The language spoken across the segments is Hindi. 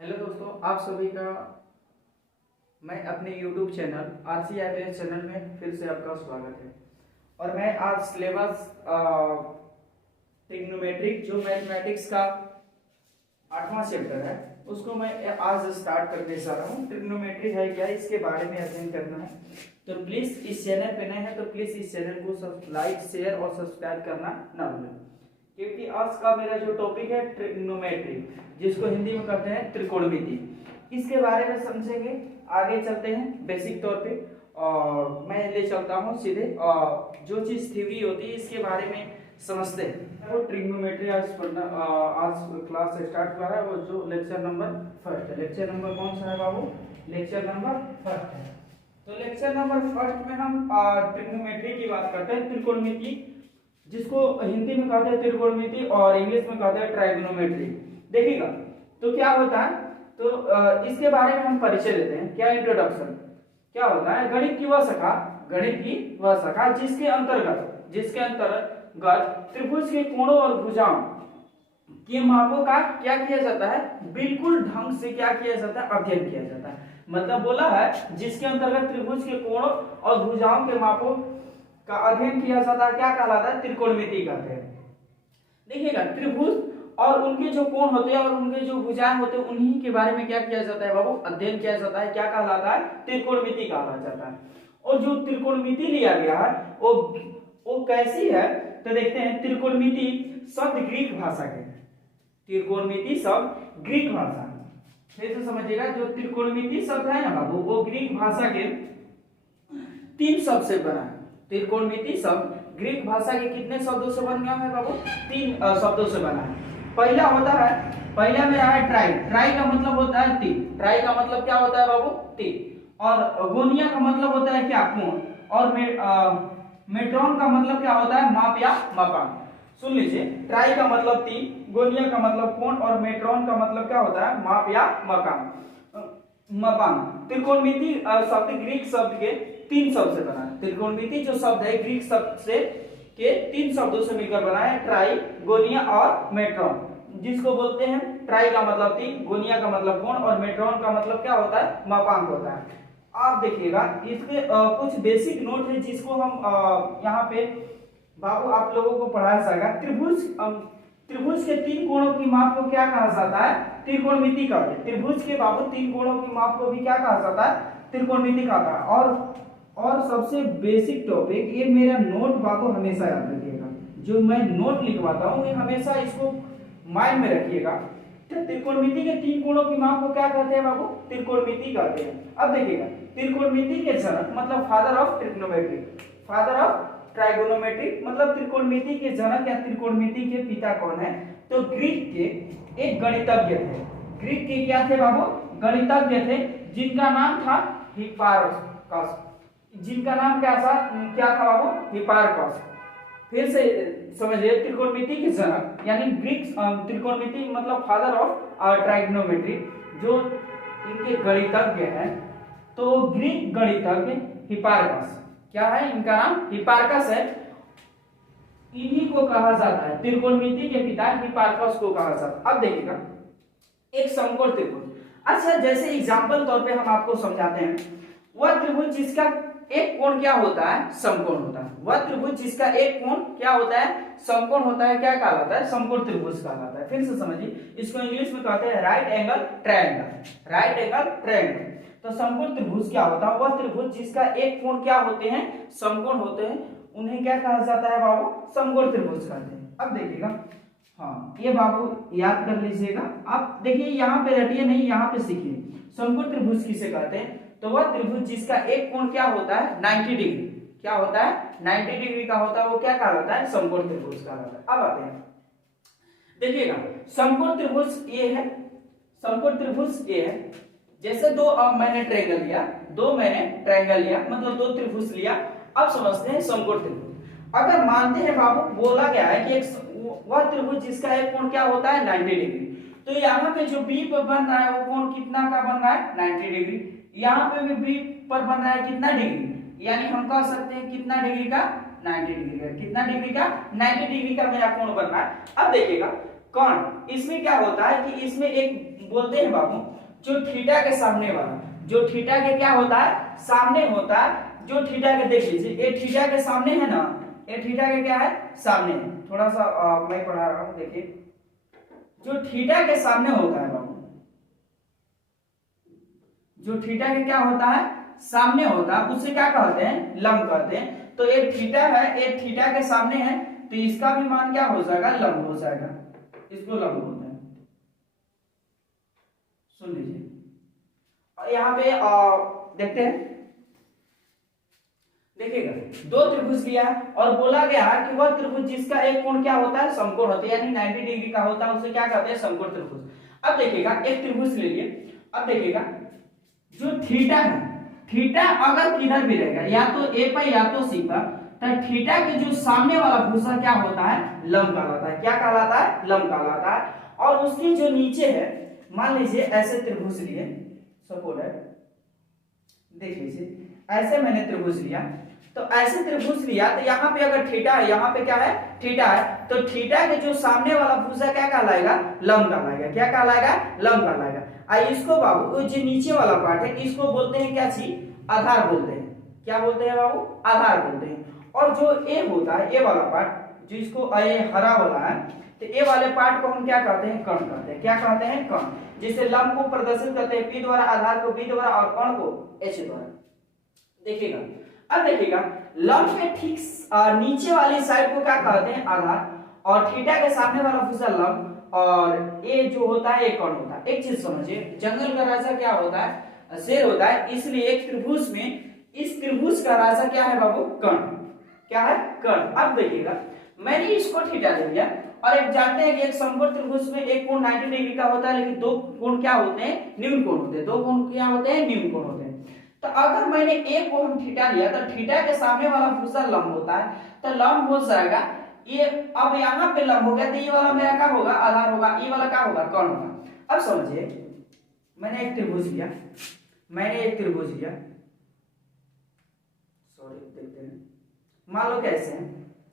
हेलो दोस्तों, आप सभी का मैं अपने YouTube चैनल RCIPS चैनल में फिर से आपका स्वागत है। और मैं आज सिलेबस ट्रिग्नोमेट्रिक जो मैथमेटिक्स का 8वां चैप्टर है उसको मैं आज स्टार्ट करने जा रहा हूँ। ट्रिग्नोमेट्री है क्या, इसके बारे में अध्ययन करना है। तो प्लीज इस चैनल पे नए हैं तो प्लीज इस चैनल को लाइक शेयर और सब्सक्राइब करना ना भूलें, क्योंकि आज का मेरा जो टॉपिक है ट्रिग्नोमेट्री, जिसको हिंदी में कहते हैं त्रिकोणमिति, इसके बारे में समझेंगे। आगे चलते हैं बेसिक तौर पे और मैं ले चलता हूँ सीधे जो चीज थ्योरी होती है इसके बारे में समझते हैं। वो ट्रिग्नोमेट्री आज क्लास स्टार्ट हुआ है, वो जो लेक्चर नंबर फर्स्ट है। लेक्चर नंबर कौन सा है बाबू? लेक्चर नंबर फर्स्ट है। तो लेक्चर नंबर फर्स्ट में हम ट्रिग्नोमेट्री की बात करते हैं, त्रिकोणमिति, जिसको हिंदी में कहते हैं त्रिकोणमिति और इंग्लिश में कहते हैं ट्राइगोनोमेट्री। देखिएगा तो क्या होता है, तो इसके बारे में हम परिचय लेते हैं। क्या इंट्रोडक्शन, क्या होता है? गणित की वह शाखा जिसके अंतर्गत त्रिभुज के कोणों और भुजाओं के मापों का क्या किया जाता है? बिल्कुल ढंग से क्या किया जाता है? अध्ययन किया जाता है। मतलब बोला है जिसके अंतर्गत त्रिभुज के कोणों और भुजाओं के मापों का अध्ययन किया जाता है, क्या कहलाता है? त्रिकोणमिति कहते हैं। देखिएगा, त्रिभुज और उनके जो कोण होते हैं और उनके जो भुजाएं होते हैं उन्हीं के बारे में क्या किया जाता है बाबू? अध्ययन किया जाता है। क्या कहलाता है? त्रिकोणमिति कहा जाता है। और जो त्रिकोणमिति लिया गया है वो कैसी है तो देखते हैं। त्रिकोणमिति शब्द ग्रीक भाषा के, त्रिकोणमिति शब्द ग्रीक भाषा, फिर से समझिएगा, जो त्रिकोणमिति शब्द है ना बाबू वो ग्रीक भाषा के 3 शब्द से बना है। त्रिकोणमिति शब्द ग्रीक भाषा के कितने शब्दों से बन गया है बाबू? 3 शब्दों से बना है। पहला में रहा है ट्राई। ट्राई का मतलब होता है 3। ट्राई का मतलब क्या होता है बाबू? 3। और गोनिया का मतलब होता है क्या? कोण। और मेट्रॉन का मतलब क्या होता है? माप या मापांक। सुन लीजिए, ट्राई का मतलब 3, गोनिया का मतलब कोण और मेट्रॉन का मतलब क्या होता है? माप या मापांक। त्रिकोणमिति शब्द ग्रीक शब्द के 3 शब्द से बना है। त्रिकोणमिति जो शब्द है ग्रीक शब्द से के 3 शब्दों से मिलकर बना है, ट्राई, गोनिया और मेट्रॉन, जिसको बोलते हैं ट्राई का मतलब 3, गोनिया का मतलब कोण और मेट्रॉन का मतलब क्या होता है? मापांक होता है। आप देखिएगा इसके कुछ बेसिक नोट है जिसको हम यहाँ पे बाबू आप लोगों को पढ़ाया जाएगा। त्रिभुज के 3 कोणों की माप को क्या कहा जाता है? त्रिकोणमिति कहते हैं। त्रिभुज के बाबू 3 कोणों की माप को भी क्या कहा जाता है? त्रिकोणमिति कहता है। और सबसे बेसिक टॉपिक, ये मेरा नोट बाबू हमेशा याद रखिएगा, जो मैं नोट लिखवाता हूँ ये हमेशा इसको माइंड में रखिएगा। तो त्रिकोणमिति के 3 कोणों की माप को क्या कहते हैं बाबू? त्रिकोणमिति कहते हैं। अब देखिएगा, त्रिकोणमिति के जनक मतलब father of trigonometry, father of trigonometry मतलब त्रिकोणमिति के जनक या त्रिकोणमिति के पिता कौन है? तो ग्रीक के एक गणितज्ञ थे। ग्रीक के क्या थे बाबू? गणितज्ञ थे, जिनका नाम था हिप्पारकस। जिनका नाम क्या था बाबू? हिप्पारकस। फिर से समझिए, त्रिकोणमिति के जनक यानी ग्रीक त्रिकोणमिति मतलब फादर ऑफ ट्राइगोनोमेट्री, जो इनके गणितज्ञ हैं, तो ग्रीक गणितज्ञ हिप्पारकस, क्या है इनका नाम? हिप्पारकस है। इन्हीं को कहा जाता है, त्रिकोणमिति के पिता हिप्पारकस को कहा जाता है। अब देखिएगा, एक समकोण त्रिभुज, अच्छा जैसे एग्जांपल तौर पे हम आपको समझाते हैं, वह त्रिभुज जिसका एक कोण क्या होता है? समकोण होता है। वह त्रिभुज जिसका एक कोण क्या होता है? समकोण होता है, क्या कहलाता है? समकोण त्रिभुज कहलाता है। फिर से समझिए, इसको इंग्लिश में कहते हैं right angle triangle. Right angle triangle. तो समकोण त्रिभुज क्या होता है? वह त्रिभुज जिसका एक कोण क्या होते हैं? समकोण होते हैं, उन्हें क्या कहा जाता है बाबू? समकोण त्रिभुज कहते हैं। अब देखिएगा, हाँ ये बाबू याद कर लीजिएगा। आप देखिए, यहाँ पे रटिए नहीं, यहाँ पे सीखिए। समकोण त्रिभुज किसे कहते हैं? तो वह त्रिभुज जिसका एक कोण क्या होता है? 90 डिग्री। क्या होता है? 90 डिग्री का होता है, वो क्या कहलाता है? समकोण त्रिभुज कहलाता है। अब आते हैं, देखिएगा, समकोण त्रिभुज ये है, समकोण त्रिभुज ये है। जैसे मैंने ट्रायंगल लिया मतलब 2 त्रिभुज लिया। अब समझते हैं समकोण त्रिभुज। अगर मानते हैं बाबू, बोला गया है कि वह त्रिभुज जिसका एक कोण क्या होता है? 90 डिग्री, तो यहाँ पे जो बी पर बन रहा है वो कोण कितना का बन रहा है? 90 डिग्री। यहाँ पे भी बी पर बन रहा है कितना डिग्री? यानी हम कह सकते हैं कितना डिग्री का? 90 डिग्री का। कितना डिग्री का? 90 डिग्री का मेरा कोण बन रहा है। अब देखिएगा, कर्ण, इसमें क्या होता है कि इसमें एक बोलते हैं बाबू जो थीटा के सामने वाला, जो थीटा के क्या होता है सामने होता है, जो थीटा के देख लीजिए ये थीटा के सामने है ना, ये थीटा के क्या है सामने है। थोड़ा सा मैं पढ़ा रहा हूं, देखिए जो थीटा के सामने होता है बाबू, जो थीटा के क्या होता है सामने होता है उसे क्या कहते हैं लंब कहते हैं। तो एक थीटा है, एक थीटा के सामने है तो इसका भी मान क्या हो जाएगा लंब हो जाएगा, इसको लंब बोलते हैं। सुन लीजिए यहाँ पे देखते हैं, देखिएगा दो त्रिभुज लिया और बोला गया कि वह त्रिभुज जिसका एक कोण क्या होता है समकोण होता है, यानी 90 डिग्री का होता है उसे क्या कहते हैं समकोण त्रिभुज। अब देखिएगा एक त्रिभुज ले लिए, अब देखिएगा जो थीटा है, थीटा अगर किधर भी रहेगा या तो ए पर या तो सी पर, तो थीटा के जो सामने वाला भुजा क्या होता है लंब कहलाता है। क्या कहलाता है लंब कहलाता है। और उसकी जो नीचे है, मान लीजिए ऐसे त्रिभुज लिए, सपोज है देख लीजिए ऐसे मैंने त्रिभुज लिया, तो ऐसे त्रिभुज लिया तो यहाँ पे अगर थीटा है, यहाँ पे क्या है थीटा है, तो थीटा के जो सामने वाला भुजा क्या कहलाएगा लंब कहलाएगा। क्या कहलाएगा लंब कहलाएगा। इसको बाबू जो नीचे वाला पार्ट है इसको बोलते हैं क्या चीज आधार बोलते हैं। क्या बोलते हैं बाबू आधार बोलते हैं। और जो ए होता है ए वाला पार्ट जिसको ये हरा वाला है, तो ए वाले पार्ट को हम क्या कहते हैं कर्ण कहते हैं। क्या कहते हैं कर्ण। जिसे लंब को प्रदर्शित करते हैं पी द्वारा, आधार को बी द्वारा और कर्ण को एच द्वारा। देखिएगा अब देखिएगा लंब के ठीक नीचे वाली साइड को क्या कहते हैं आधार, और थीटा के सामने वाला भुजा लंब, और ये जो होता है एक कर्ण होता है। एक चीज समझिए, जंगल का राजा क्या होता है शेर होता है, इसलिए एक त्रिभुज में इस त्रिभुज का राजा क्या है बाबू कर्ण। क्या है कर्ण। अब देखिएगा मैंने इसको थीटा ले लिया, और एक जानते हैं कि एक समकोण त्रिभुज में एक कोण 90 डिग्री का होता है, लेकिन दो कोण क्या होते हैं न्यून कोण होते हैं। दो कोण क्या होते हैं न्यून कोण होते हैं। तो अगर मैंने एक को हम थीटा लिया तो थीटा के सामने वाला भुजा लंब होता है, तो लंब हो जाएगा ये। अब यहाँ पे लंब हो गया तो ये वाला मेरा क्या होगा आधार होगा, ये वाला क्या होगा कर्ण होगा। अब समझिए मैंने एक त्रिभुज लिया, मैंने एक त्रिभुज लिया, सॉरी देखते हैं, मान लो कैसे है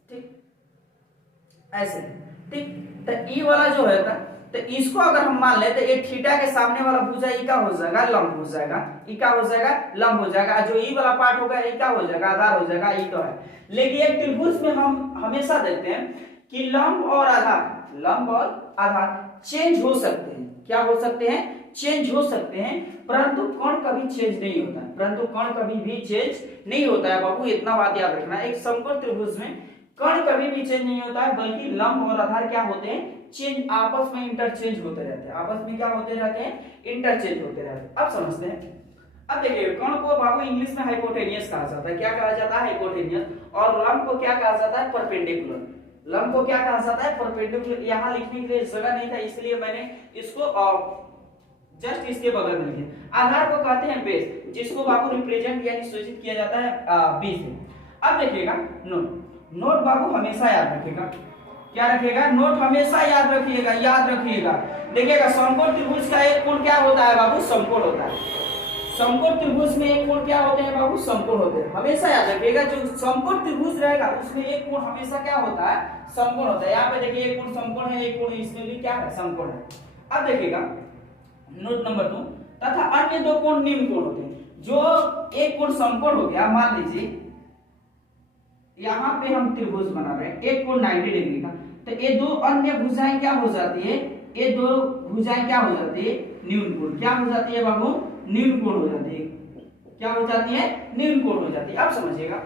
ठीक ऐसे ठीक। तो ई वाला जो है तो इसको अगर हम मान ले तो एक थीटा के सामने वाला भुजा ई का हो जाएगा लंब हो जाएगा, ई का हो जाएगा लंब हो जाएगा। जो ई वाला पार्ट होगा ई का हो जाएगा आधार हो जाएगा, ई तो है। लेकिन एक त्रिभुज में हम हमेशा देखते हैं कि लंब और आधार, लंब और आधार चेंज हो सकते हैं। क्या हो सकते हैं चेंज हो सकते हैं, परंतु कोण कभी चेंज नहीं होता है। परंतु कोण कभी भी चेंज नहीं होता है बाबू, इतना बात याद रखना। एक समकोण त्रिभुज में कोण कभी भी चेंज नहीं होता है, बल्कि लंब और आधार क्या होते हैं चेंज, आपस में इंटरचेंज होते रहते हैं। आपस में क्या होते रहते हैं इंटरचेंज होते रहते हैं। अब समझते हैं। अब देखिए कोण को बाबू इंग्लिश में हाइपोटेनियस कहा जाता है। क्या कहा जाता है हाइपोटेनियस। और लंब को क्या कहा जाता है परपेंडिकुलर। लंब को क्या कहा जाता है परपेंडिकुलर। यहाँ लिखने के लिए जगह नहीं था इसलिए मैंने इसको जस्ट इसके बगल में लिखे। आधार को कहते हैं बेस, जिसको बाबू रिप्रेजेंट यानी सूचित किया जाता है बी से। अब देखिएगा नोट, नोट बाबू हमेशा याद रखिएगा। क्या रखिएगा नोट हमेशा याद रखिएगा, याद रखिएगा। देखिएगा समकोण त्रिभुज का एक कोण क्या होता है बाबू समकोण होता है। समकोण त्रिभुज में एक कोण क्या होते हैं बाबू समकोण होते हैं। हमेशा याद रखिएगा जो समकोण त्रिभुज रहेगा उसमें एक कोण हमेशा क्या होता है समकोण होता है। यहाँ पे देखिए एक कोण समकोण है, एक कोण इसमें भी क्या है समकोण है। अब देखिएगा नोट नंबर 2, तथा अन्य दो कोण निम्न कोण होते हैं। जो एक कोण समकोण हो गया, मान लीजिए यहाँ पे हम त्रिभुज बना रहे हैं, एक कोण 90 डिग्री का, तो ये दो अन्य भुजाएं क्या हो जाती है, ये दो भुजाएं क्या हो जाती है न्यून कोण। क्या हो जाती है बाबू न्यून कोण हो जाती है। क्या हो जाती है न्यून कोण हो जाती है। अब समझिएगा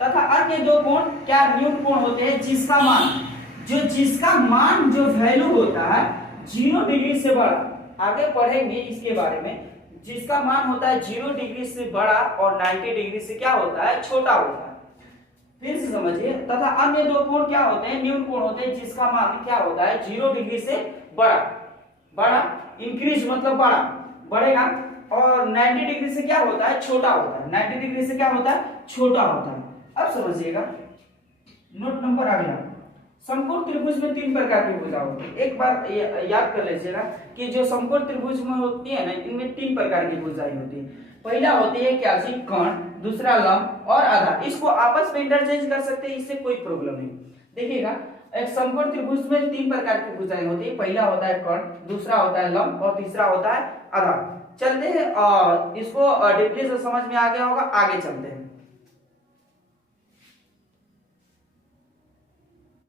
तथा अन्य दो कोण क्या न्यून कोण होते हैं जिसका मान जो वैल्यू होता है 0 डिग्री से बड़ा। आगे पढ़ेंगे इसके बारे में। जिसका मान होता है 0 डिग्री से बड़ा और 90 डिग्री से क्या होता है छोटा होता है। फिर से समझिए, तथा अन्य दो कोण क्या होते हैं न्यून कोण होते हैं जिसका मान क्या होता है 0 डिग्री से बड़ा, बड़ा इंक्रीज मतलब बड़ा बढ़ेगा, और 90 डिग्री से क्या होता है छोटा होता है। 90 डिग्री से क्या होता है छोटा होता है। अब समझिएगा नोट नंबर अगला, समकोण त्रिभुज में 3 प्रकार की भुजा होती है। एक बार याद कर लीजिएगा कि जो समकोण त्रिभुज में होती है ना, इनमें 3 प्रकार की भुजाएं होती है। पहला होती है क्या जी कर्ण, दूसरा लंब और आधार। इसको आपस में इंटरचेंज कर सकते हैं, इससे कोई प्रॉब्लम नहीं। देखिएगा एक समकोण त्रिभुज में तीन प्रकार की भुजाएं होती है। पहला होता है कर्ण, दूसरा होता है लंब और तीसरा होता है आधार। चलते हैं और इसको डीपली से समझ में आ गया होगा, आगे चलते हैं।